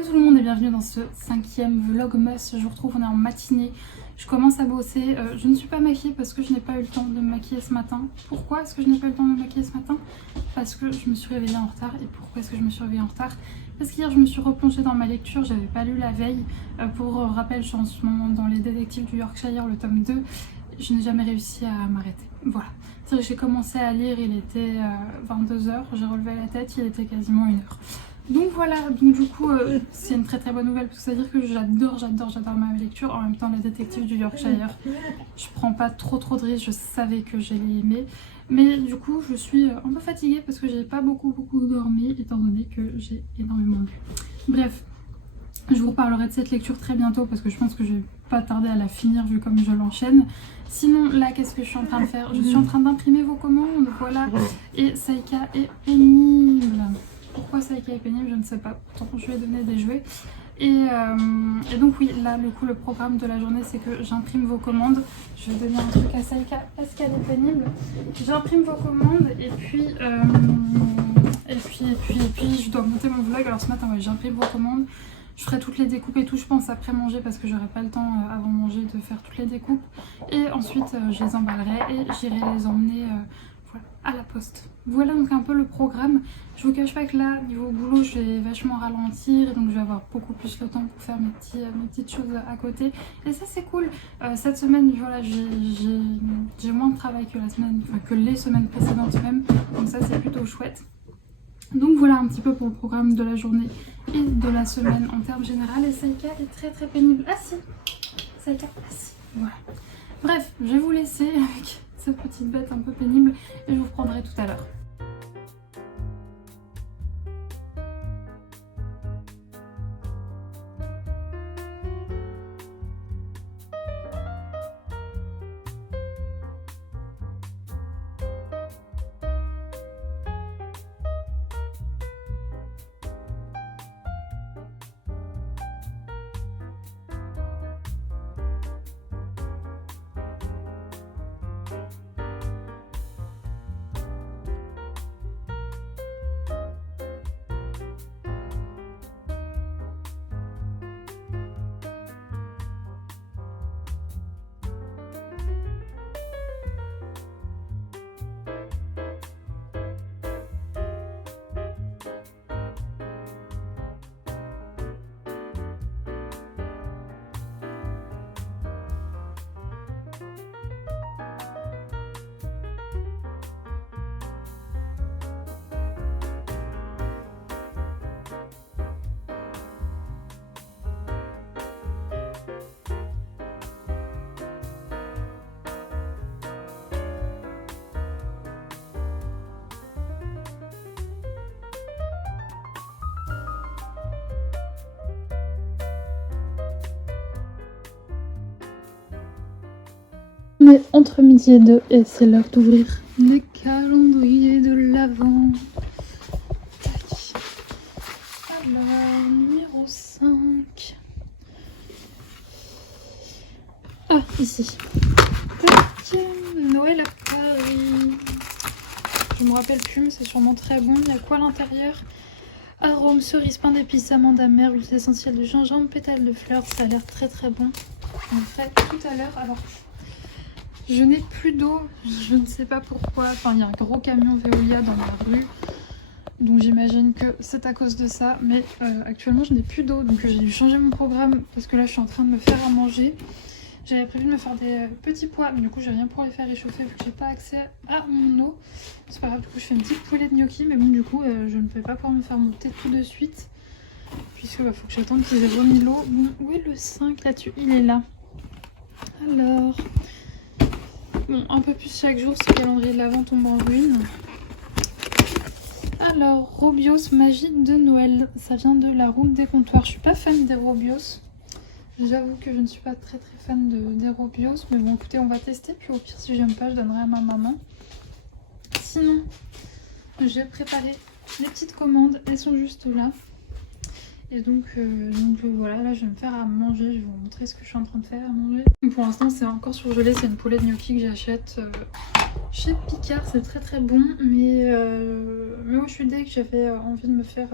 Hello tout le monde et bienvenue dans ce 5e vlogmas. Je vous retrouve, on est en matinée. Je commence à bosser. Je ne suis pas maquillée parce que je n'ai pas eu le temps de me maquiller ce matin. Pourquoi est-ce que je n'ai pas eu le temps de me maquiller ce matin? Parce que je me suis réveillée en retard. Et pourquoi est-ce que je me suis réveillée en retard? Parce qu'hier je me suis replongée dans ma lecture, j'avais pas lu la veille. Pour rappel, je suis en ce moment dans Les Détectives du Yorkshire, le tome 2. Je n'ai jamais réussi à m'arrêter. Voilà. C'est vrai que j'ai commencé à lire, il était 22 h, j'ai relevé la tête, il était quasiment 1 h. Donc voilà, donc du coup c'est une très très bonne nouvelle parce que ça veut dire que j'adore ma lecture. En même temps, Les Détectives du Yorkshire, je prends pas trop de risques, je savais que j'allais aimer. Mais du coup je suis un peu fatiguée parce que j'ai pas beaucoup dormi étant donné que j'ai énormément lu. Bref, je vous parlerai de cette lecture très bientôt parce que je pense que je vais pas tarder à la finir vu comme je l'enchaîne. Sinon là, qu'est-ce que je suis en train de faire? Je suis en train d'imprimer vos commandes, voilà. Et Saïka est pénible. Pourquoi Saïka est pénible, je ne sais pas. Pourtant je lui ai donné des jouets. Et donc oui, là le programme de la journée c'est que j'imprime vos commandes. Je vais donner un truc à Saïka parce qu'elle est pénible. J'imprime vos commandes et puis je dois monter mon vlog. Alors ce matin ouais, j'imprime vos commandes. Je ferai toutes les découpes et tout, je pense, après manger parce que j'aurai pas le temps avant manger de faire toutes les découpes. Et ensuite, je les emballerai et j'irai les emmener voilà, à la poste. Voilà donc un peu le programme. Je vous cache pas que là, niveau boulot, je vais vachement ralentir et donc je vais avoir beaucoup plus le temps pour faire mes petites choses à côté. Et ça, c'est cool. Cette semaine, voilà, j'ai moins de travail que que les semaines précédentes même. Donc ça, c'est plutôt chouette. Donc voilà un petit peu pour le programme de la journée et de la semaine en termes généraux. Et Saïka est très pénible. Ah si, Saïka, ah si, voilà. Bref, je vais vous laisser avec cette petite bête un peu pénible et je vous reprendrai tout à l'heure. On est entre midi et 2 et c'est l'heure d'ouvrir les calendriers de l'Avent. Alors, numéro 5. Ah, ici. Tac, Noël à Paris. Je me rappelle plus, mais c'est sûrement très bon. Il y a quoi à l'intérieur? Arôme, cerise, pain d'épices, amandes amères, huile essentielle de gingembre, pétales de fleurs. Ça a l'air très bon. On le fait tout à l'heure. Alors, je n'ai plus d'eau, je ne sais pas pourquoi. Enfin, il y a un gros camion Veolia dans la rue. Donc j'imagine que c'est à cause de ça. Mais actuellement, je n'ai plus d'eau. Donc j'ai dû changer mon programme parce que là, je suis en train de me faire à manger. J'avais prévu de me faire des petits pois. Mais du coup, j'ai rien pour les faire réchauffer vu que j'ai pas accès à mon eau. C'est pas grave, du coup, je fais une petite poêlée de gnocchi. Mais bon, du coup, je ne peux pas pouvoir me faire mon thé tout de suite. Puisque faut que j'attende qu'ils aient remis l'eau. Bon, où est le 5 là-dessus? Il est là. Alors... Bon, un peu plus chaque jour, ce calendrier de l'Avent tombe en ruine. Alors, Robios, magie de Noël. Ça vient de la route des comptoirs. Je suis pas fan des Robios. J'avoue que je ne suis pas très fan des Robios. Mais bon, écoutez, on va tester. Puis au pire, si j'aime pas, je donnerai à ma maman. Sinon, j'ai préparé les petites commandes. Elles sont juste là. Et donc voilà, là je vais me faire à manger, je vais vous montrer ce que je suis en train de faire à manger. Pour l'instant c'est encore surgelé, c'est une poulet de gnocchi que j'achète chez Picard, c'est très bon. Mais moi je suis dès que j'avais envie de me faire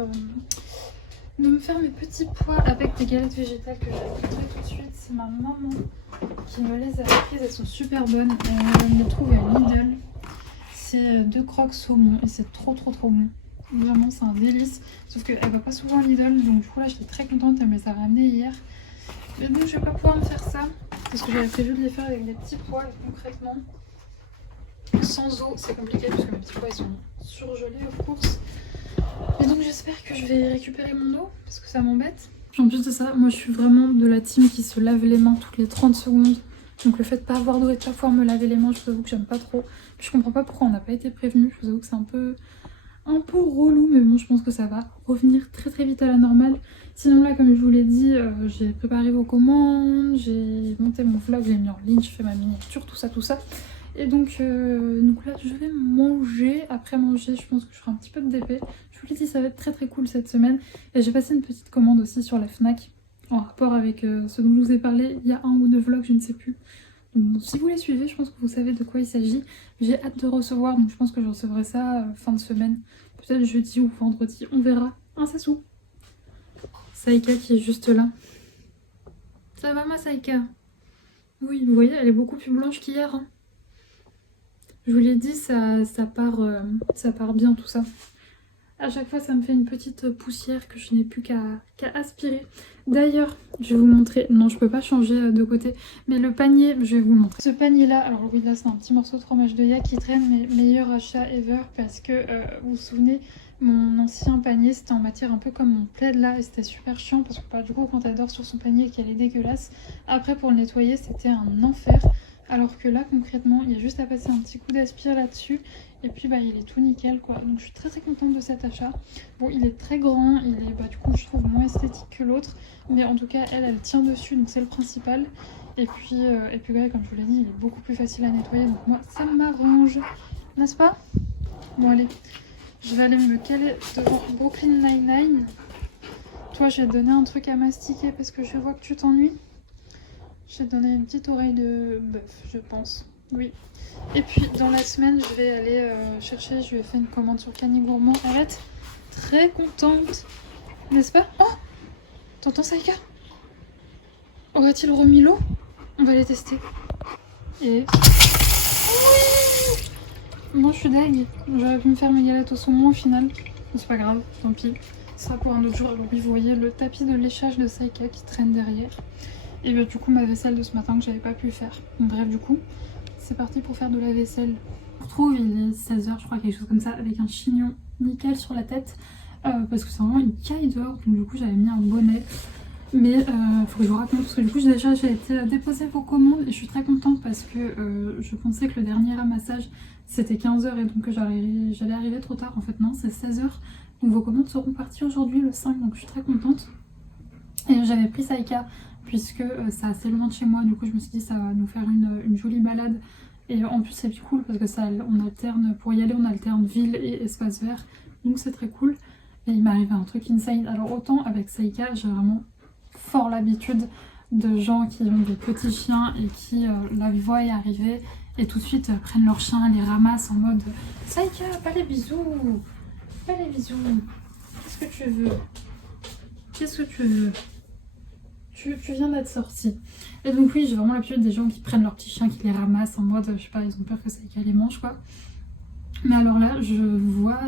de me faire mes petits pois avec des galettes végétales que je vais montrer tout de suite. C'est ma maman qui me les a prises, elles sont super bonnes. Je les trouve à Lidl. C'est 2 croques saumon et c'est trop bon. Vraiment c'est un délice. Sauf qu'elle va pas souvent à Lidl, donc du coup là j'étais très contente, elle me les a ramenées hier. Mais donc je vais pas pouvoir me faire ça. Parce que j'avais prévu de les faire avec des petits pois et concrètement sans eau c'est compliqué parce que mes petits pois ils sont surgelés aux courses. Et donc j'espère que je vais récupérer mon eau parce que ça m'embête. En plus de ça, moi je suis vraiment de la team qui se lave les mains toutes les 30 secondes. Donc le fait de pas avoir d'eau et de pas pouvoir me laver les mains, je vous avoue que j'aime pas trop. Puis je comprends pas pourquoi on n'a pas été prévenu. Je vous avoue que c'est un peu relou, mais bon je pense que ça va revenir très vite à la normale. Sinon là comme je vous l'ai dit, j'ai préparé vos commandes, j'ai monté mon vlog, j'ai mis en ligne, je fais ma miniature, tout ça. Et donc là je vais manger. Après manger je pense que je ferai un petit peu de DP. Je vous l'ai dit, ça va être très cool cette semaine. Et j'ai passé une petite commande aussi sur la Fnac en rapport avec ce dont je vous ai parlé il y a 1 ou 2 vlogs, je ne sais plus. Donc, si vous les suivez, je pense que vous savez de quoi il s'agit. J'ai hâte de recevoir, donc je pense que je recevrai ça fin de semaine. Peut-être jeudi ou vendredi, on verra. C'est sous. Saïka qui est juste là. Ça va ma Saïka? Oui, vous voyez, elle est beaucoup plus blanche qu'hier. Hein. Je vous l'ai dit, ça part bien tout ça. À chaque fois, ça me fait une petite poussière que je n'ai plus qu'à aspirer. D'ailleurs, je vais vous montrer... Non, je peux pas changer de côté. Mais le panier, je vais vous le montrer. Ce panier-là, alors oui, là, c'est un petit morceau de fromage de yak qui traîne, mais meilleur achat ever. Parce que, vous vous souvenez, mon ancien panier, c'était en matière un peu comme mon plaid là. Et c'était super chiant parce que, bah, du coup, quand elle dort sur son panier et qu'elle est dégueulasse, après, pour le nettoyer, c'était un enfer. Alors que là, concrètement, il y a juste à passer un petit coup d'aspire là-dessus. Et puis bah il est tout nickel quoi. Donc je suis très contente de cet achat. Bon il est très grand, il est du coup je trouve moins esthétique que l'autre. Mais en tout cas elle tient dessus donc c'est le principal. Et puis ouais, comme je vous l'ai dit il est beaucoup plus facile à nettoyer. Donc moi ça m'arrange. N'est-ce pas? Bon allez, je vais aller me caler devant Brooklyn Nine-Nine. Toi je vais te donner un truc à mastiquer parce que je vois que tu t'ennuies. Je vais te donner une petite oreille de bœuf je pense. Oui. Et puis dans la semaine, je vais aller chercher, je lui ai fait une commande sur Cani Gourmand. Arrête, très contente, n'est-ce pas? Oh, t'entends Saïka? Aurait-il remis l'eau? On va les tester. Et... Oui. Moi je suis deg, j'aurais pu me faire mes galettes au saumon au final. Mais c'est pas grave, tant pis. Ce sera pour un autre jour. Oui, vous voyez le tapis de léchage de Saïka qui traîne derrière. Et bien du coup ma vaisselle de ce matin que j'avais pas pu faire. Donc, bref du coup... C'est parti pour faire de la vaisselle. Je retrouve, il est 16h, je crois, quelque chose comme ça, avec un chignon nickel sur la tête. Parce que c'est vraiment une caille dehors, donc du coup j'avais mis un bonnet. Mais faut que je vous raconte, parce que du coup j'ai été déposer vos commandes et je suis très contente parce que je pensais que le dernier ramassage c'était 15h et donc j'allais arriver trop tard. En fait non, c'est 16h. Donc vos commandes seront parties aujourd'hui le 5, donc je suis très contente. Et j'avais pris Saïka puisque c'est assez loin de chez moi, du coup je me suis dit ça va nous faire une jolie balade. Et en plus c'est cool parce que ça, on alterne, pour y aller on alterne ville et espace vert, donc c'est très cool. Et il m'est arrivé un truc insane. Alors autant avec Saïka j'ai vraiment fort l'habitude de gens qui ont des petits chiens et qui la voient arriver et tout de suite prennent leur chien, les ramassent en mode Saïka, pas les bisous, pas les bisous, qu'est-ce que tu veux, qu'est-ce que tu veux? Tu viens d'être sortie. Et donc oui, j'ai vraiment l'habitude des gens qui prennent leurs petits chiens, qui les ramassent en mode, je sais pas, ils ont peur que Saïka les mange quoi. Mais alors là, je vois...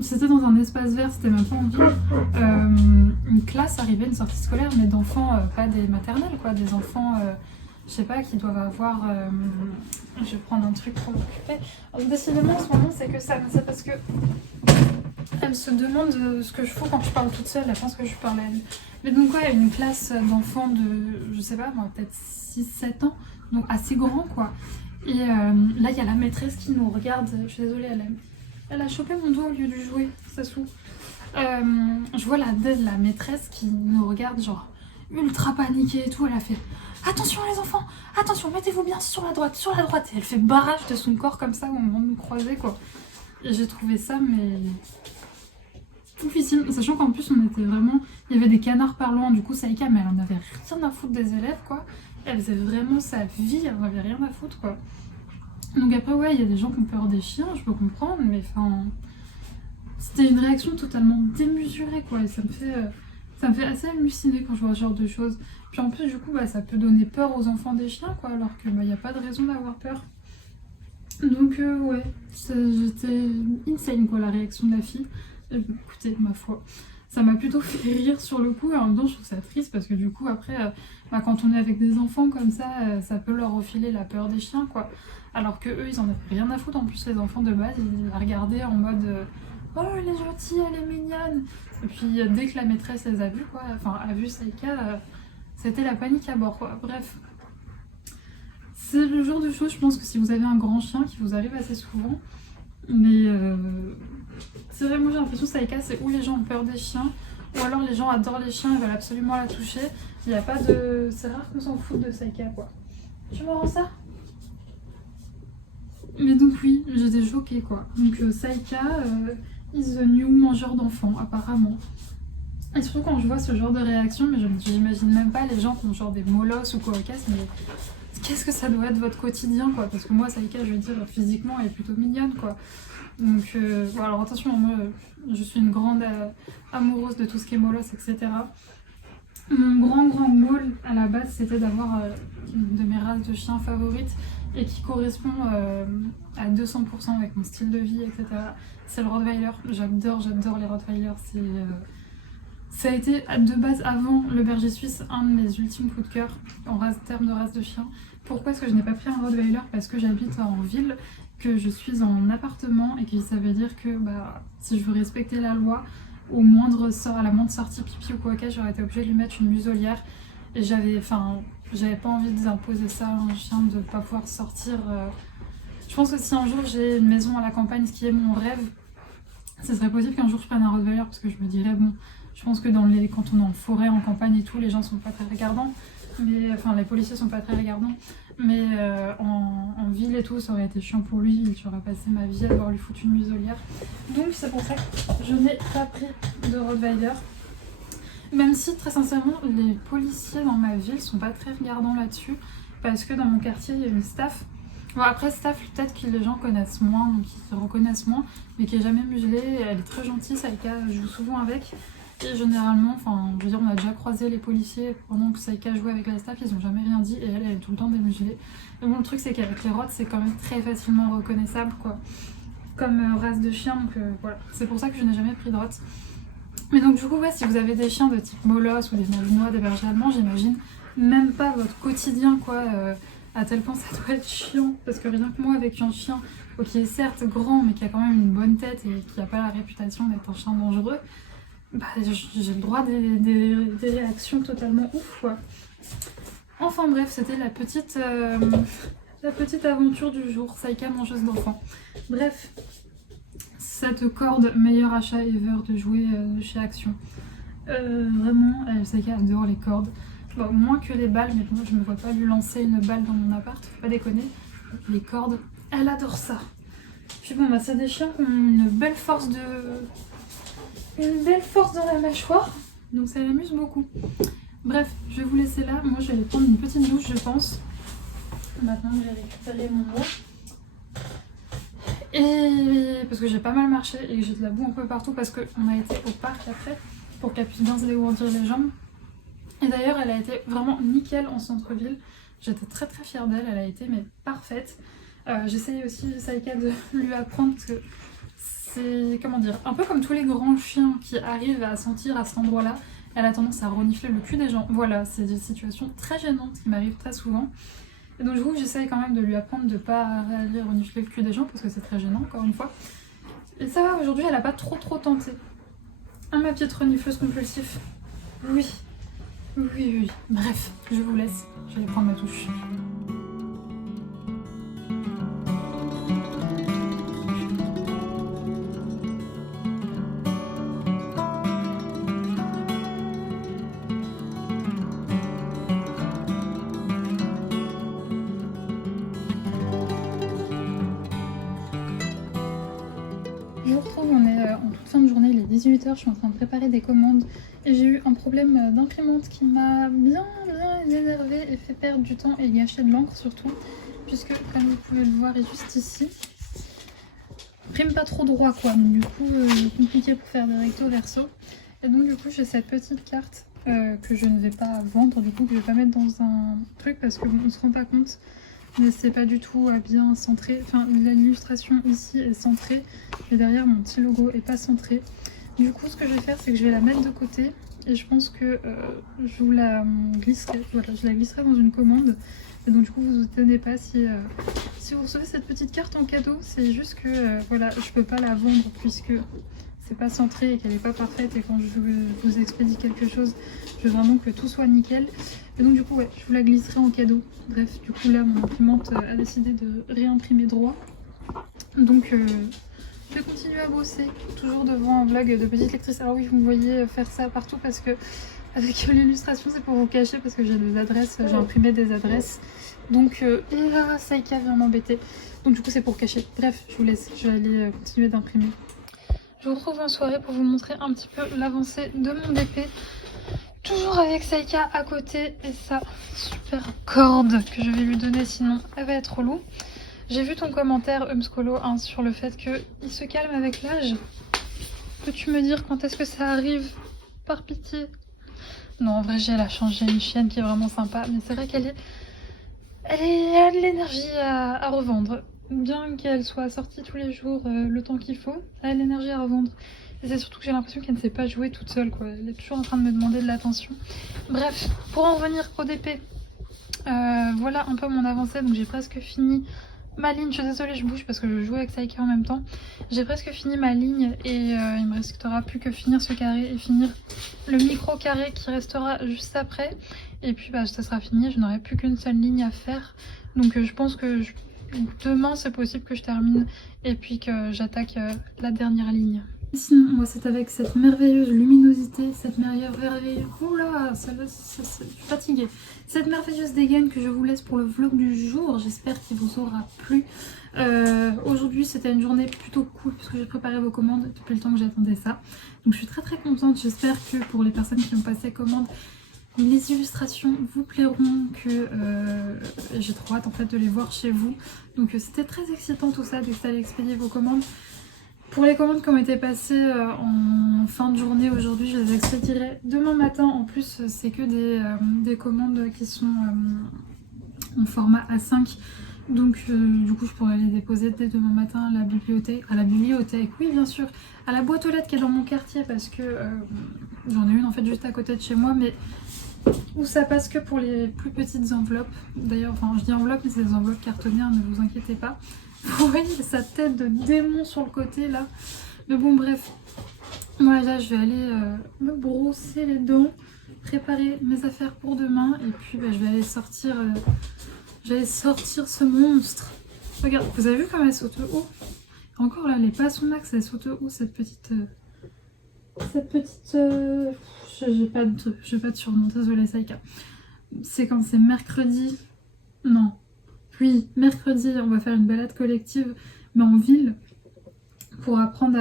c'était dans un espace vert, c'était même pas en ville. Une classe arrivait, une sortie scolaire, mais d'enfants, pas des maternelles quoi, des enfants, je sais pas, qui doivent avoir... je vais prendre un truc pour m'occuper. Décidément en ce moment c'est que ça, c'est parce que... Elle se demande ce que je fous quand je parle toute seule, elle pense que je parle à elle. Mais donc ouais, une classe d'enfants de, je sais pas moi, peut-être 6-7 ans, donc assez grand quoi. Et là il y a la maîtresse qui nous regarde, je suis désolée, elle a chopé mon doigt au lieu du jouet, ça saoule. Je vois la maîtresse qui nous regarde genre ultra paniquée et tout, elle a fait attention les enfants, attention, mettez-vous bien sur la droite, et elle fait barrage de son corps comme ça au moment de nous croiser quoi. Et j'ai trouvé ça mais... oufissime, sachant qu'en plus on était vraiment... Il y avait des canards parlants, du coup Saïka, mais elle en avait rien à foutre des élèves quoi. Elle faisait vraiment sa vie, elle en avait rien à foutre quoi. Donc après ouais, il y a des gens qui ont peur des chiens, je peux comprendre, mais enfin... C'était une réaction totalement démesurée quoi, et ça me fait assez halluciner quand je vois ce genre de choses. Puis en plus du coup ça peut donner peur aux enfants des chiens quoi, alors que y a pas de raison d'avoir peur. Donc ouais, j'étais insane quoi la réaction de la fille. Écoutez, ma foi, ça m'a plutôt fait rire sur le coup, et en même temps je trouve ça triste parce que du coup après, quand on est avec des enfants comme ça peut leur refiler la peur des chiens quoi. Alors que eux ils en avaient rien à foutre, en plus les enfants de base ils la regardaient en mode oh elle est gentille, elle est mignonne. Et puis dès que la maîtresse les a vus quoi, enfin a vu Saïka, c'était la panique à bord quoi. Bref. C'est le genre de choses, je pense que si vous avez un grand chien qui vous arrive assez souvent, mais c'est vrai, moi j'ai l'impression que Saïka c'est où les gens ont peur des chiens, ou alors les gens adorent les chiens et veulent absolument la toucher. Il n'y a pas de... C'est rare qu'on s'en foute de Saïka quoi. Tu me rends ça? Mais donc oui, j'étais choquée quoi. Donc Saïka is the new mangeur d'enfants apparemment. Et surtout quand je vois ce genre de réaction, mais j'imagine même pas les gens qui ont genre des molosses ou quoi au casse, mais qu'est-ce que ça doit être votre quotidien quoi, parce que moi Saïka je veux dire physiquement elle est plutôt mignonne quoi. Donc bon, alors attention, moi je suis une grande amoureuse de tout ce qui est molosse etc. Mon grand goal à la base c'était d'avoir une de mes races de chiens favorites et qui correspond à 200% avec mon style de vie etc. C'est le Rottweiler, j'adore les Rottweilers, ça a été de base avant le berger suisse un de mes ultimes coups de cœur en termes de race de chien. Pourquoi est-ce que je n'ai pas pris un Rottweiler? Parce que j'habite en ville, que je suis en appartement et que ça veut dire que si je veux respecter la loi, à la moindre sortie pipi ou quoi que j'aurais été obligée de lui mettre une muselière. Et j'avais pas envie d'imposer ça à un chien, de pas pouvoir sortir. Je pense que si un jour j'ai une maison à la campagne, ce qui est mon rêve, ce serait possible qu'un jour je prenne un Rottweiler, parce que je me dirais bon, je pense que quand on est en forêt, en campagne et tout, les gens sont pas très regardants, mais les policiers sont pas très regardants, mais en ville et tout, ça aurait été chiant pour lui, j'aurais passé ma vie à devoir lui foutre une muselière. Donc c'est pour ça que je n'ai pas pris de Rottweiler. Même si très sincèrement, les policiers dans ma ville sont pas très regardants là-dessus, parce que dans mon quartier il y a une staff. Bon après staff, peut-être que les gens connaissent moins, donc ils se reconnaissent moins, mais qui est jamais muselée, elle est très gentille, Saïka joue souvent avec. Et généralement, je veux dire, on a déjà croisé les policiers pendant que Saïka jouait avec la staff, ils ont jamais rien dit et elle est tout le temps démuselée. Mais bon, le truc c'est qu'avec les rots, c'est quand même très facilement reconnaissable quoi, comme race de chien, donc voilà. C'est pour ça que je n'ai jamais pris de rots. Mais donc du coup, si vous avez des chiens de type molosse ou des malinois, des bergers allemands, j'imagine même pas votre quotidien quoi, à tel point ça doit être chiant. Parce que rien que moi, avec un chien qui est certes grand, mais qui a quand même une bonne tête et qui n'a pas la réputation d'être un chien dangereux, j'ai le droit des réactions totalement ouf quoi. Enfin bref, c'était la petite aventure du jour, Saïka mangeuse d'enfants. Bref, cette corde, meilleur achat ever de jouets de chez Action. Vraiment, Saïka adore les cordes. Bon, moins que les balles, mais bon, je me vois pas lui lancer une balle dans mon appart, faut pas déconner. Les cordes, elle adore ça. Puis bon, c'est des chiens qui ont une belle force dans la mâchoire, donc ça l'amuse beaucoup. Bref, je vais vous laisser là. Moi, je vais aller prendre une petite douche, je pense. Maintenant, j'ai récupéré mon eau. Et parce que j'ai pas mal marché et que j'ai de la boue un peu partout, parce qu'on a été au parc après pour qu'elle puisse bien se dégourdir les jambes. Et d'ailleurs, elle a été vraiment nickel en centre-ville. J'étais très très fière d'elle, elle a été mais parfaite. J'essayais aussi, Saïka, de lui apprendre, parce que c'est, comment dire, un peu comme tous les grands chiens qui arrivent à sentir à cet endroit-là, elle a tendance à renifler le cul des gens. Voilà, c'est des situations très gênantes qui m'arrivent très souvent. Et donc du coup, j'essaye quand même de lui apprendre de ne pas aller renifler le cul des gens, parce que c'est très gênant, encore une fois. Et ça va, aujourd'hui, elle a pas trop tenté. Ah, ma petite renifleuse compulsive. Oui. Bref, je vous laisse. Je vais aller prendre ma douche. Je vous retrouve, on est en toute fin de journée, il est 18h, je suis en train de préparer des commandes et j'ai eu un problème d'imprimante qui m'a bien énervée et fait perdre du temps et gâcher de l'encre surtout, puisque comme vous pouvez le voir juste ici, j'imprime pas trop droit quoi, donc du coup compliqué pour faire des recto verso. Et donc du coup j'ai cette petite carte que je ne vais pas vendre, du coup que je vais pas mettre dans un truc parce qu'on ne se rend pas compte, mais c'est pas du tout bien centré. Enfin l'illustration ici est centrée, mais derrière mon petit logo est pas centré. Du coup ce que je vais faire c'est que je vais la mettre de côté et je pense que je vous la glisserai, voilà, je la glisserai dans une commande. Et donc du coup vous étonnez pas si vous recevez cette petite carte en cadeau, c'est juste que voilà, je peux pas la vendre puisque c'est pas centré et qu'elle est pas parfaite, et quand je vous expédie quelque chose, je veux vraiment que tout soit nickel. Et donc du coup ouais, je vous la glisserai en cadeau. Bref, du coup là mon imprimante a décidé de réimprimer droit. Donc je vais continuer à bosser, toujours devant un vlog de petite lectrice. Alors oui, vous me voyez faire ça partout parce que avec l'illustration c'est pour vous cacher, parce que j'ai des adresses, j'ai imprimé des adresses. Donc et là, Saïka vient m'embêter. Donc du coup c'est pour cacher. Bref, je vous laisse, je vais aller continuer d'imprimer. Je vous retrouve en soirée pour vous montrer un petit peu l'avancée de mon DP. Toujours avec Saïka à côté et sa super corde que je vais lui donner, sinon elle va être relou. J'ai vu ton commentaire Umskolo sur le fait qu'il se calme avec l'âge. Peux-tu me dire quand est-ce que ça arrive? Par pitié. Non, en vrai, j'ai la chance, j'ai une chienne qui est vraiment sympa, mais c'est vrai qu'elle a de l'énergie à revendre. Bien qu'elle soit sortie tous les jours le temps qu'il faut, elle a de l'énergie à revendre. Et c'est surtout que j'ai l'impression qu'elle ne sait pas jouer toute seule, quoi. Elle est toujours en train de me demander de l'attention. Bref, pour en revenir au DP, voilà un peu mon avancée. Donc j'ai presque fini ma ligne. Je suis désolée, je bouge parce que je joue avec Saïka en même temps. J'ai presque fini ma ligne et il me restera plus que finir ce carré et finir le micro carré qui restera juste après. Et puis bah, ça sera fini, je n'aurai plus qu'une seule ligne à faire. Donc je pense que demain c'est possible que je termine et puis que j'attaque la dernière ligne. Sinon, moi c'est avec cette merveilleuse luminosité, cette merveilleuse... Oula, celle-là, je suis fatiguée. Cette merveilleuse dégaine que je vous laisse pour le vlog du jour. J'espère qu'il vous aura plu. Aujourd'hui, c'était une journée plutôt cool puisque j'ai préparé vos commandes depuis le temps que j'attendais ça. Donc je suis très contente. J'espère que pour les personnes qui ont passé commande, les illustrations vous plairont, que j'ai trop hâte en fait de les voir chez vous. Donc c'était très excitant tout ça, d'aller expédier vos commandes. Pour les commandes qui ont été passées en fin de journée aujourd'hui, je les expédierai demain matin. En plus, c'est que des commandes qui sont en format A5. Donc du coup, je pourrais les déposer dès demain matin à la bibliothèque. Oui bien sûr, à la boîte aux lettres qui est dans mon quartier, parce que j'en ai une en fait juste à côté de chez moi, mais où ça passe que pour les plus petites enveloppes. D'ailleurs, enfin je dis enveloppes, mais c'est des enveloppes cartonnées, ne vous inquiétez pas. Vous voyez sa tête de démon sur le côté là. Mais bon bref, moi là je vais aller me brosser les dents, préparer mes affaires pour demain, et puis bah, je vais aller sortir ce monstre. Regarde, vous avez vu comme elle saute haut? Encore là, elle est pas à son axe, elle saute haut, cette petite j'ai pas de surnom, désolée Saïka. C'est quand c'est mercredi. Non. Oui, mercredi, on va faire une balade collective, mais en ville, pour apprendre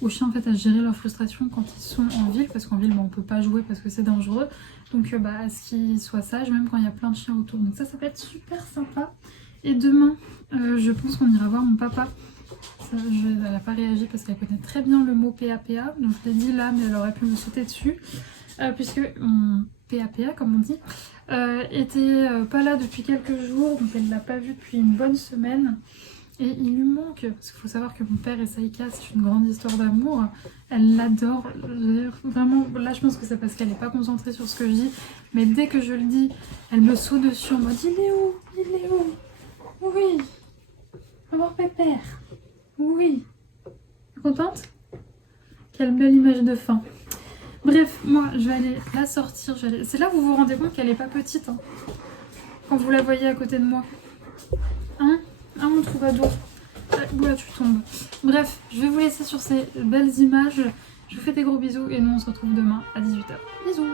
aux chiens en fait, à gérer leur frustration quand ils sont en ville, parce qu'en ville, on peut pas jouer parce que c'est dangereux. Donc à ce qu'ils soient sages, même quand il y a plein de chiens autour. Donc ça peut être super sympa. Et demain, je pense qu'on ira voir mon papa. Elle n'a pas réagi parce qu'elle connaît très bien le mot PAPA. Donc je l'ai dit là, mais elle aurait pu me sauter dessus. Puisque mon PAPA, comme on dit, était pas là depuis quelques jours, donc elle ne l'a pas vu depuis une bonne semaine. Et il lui manque, parce qu'il faut savoir que mon père et Saïka, c'est une grande histoire d'amour. Elle l'adore. Vraiment, là je pense que c'est parce qu'elle n'est pas concentrée sur ce que je dis. Mais dès que je le dis, elle me saute dessus en mode « Il est où? Il est où? Oui. Avoir pépère. Oui. » Contente? Quelle belle image de fin. Bref, moi je vais aller la sortir. C'est là où vous vous rendez compte qu'elle est pas petite. Hein, quand vous la voyez à côté de moi. Hein? Ah mon troubadour. Oula, tu tombes. Bref, je vais vous laisser sur ces belles images. Je vous fais des gros bisous et nous on se retrouve demain à 18 h. Bisous.